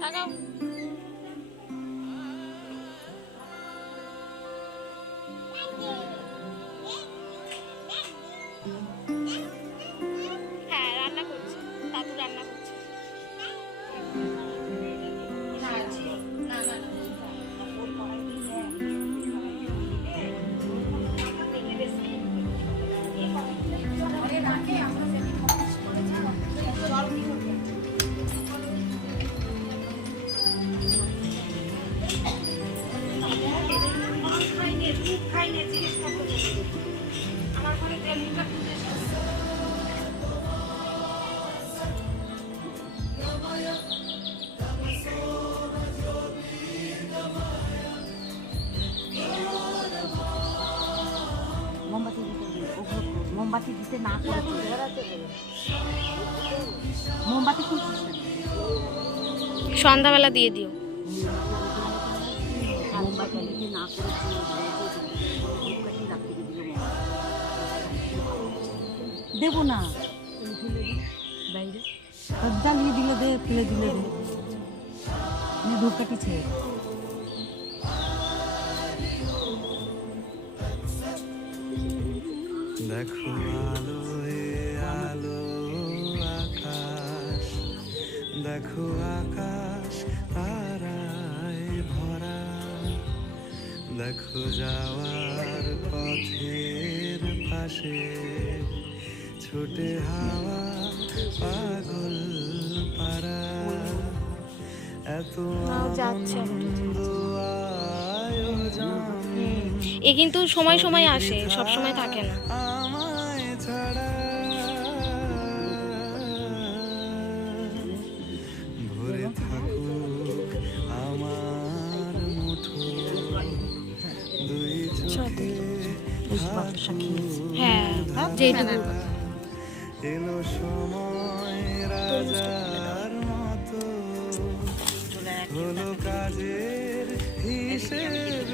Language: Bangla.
তাকাও হ্যাঁ মোমবাতি দিতে। মোমবাতি দিতে না করে মোমবাতি খুলছিস না? সন্ধ্যাবেলা দিয়ে দিও দিতে না করে ধূপকাঠি রাখতে দিবি দেবো না। বাইরে জ্বালিয়ে দিলে দে ফেলে দিলে দে। ধূপকাঠি ছেড়ে দেখো আলো আলো আকাশ দেখো আকাশ দেখো যাওয়ার পথের পাশে ছোটে হাওয়া পাগল পারা এত আনন্দ আয়োজন। এ কিন্তু সময় সময় আসে সব সময় থাকে না। চোখে হ্যাঁ রাজার মতো হলো কাজের হিসেব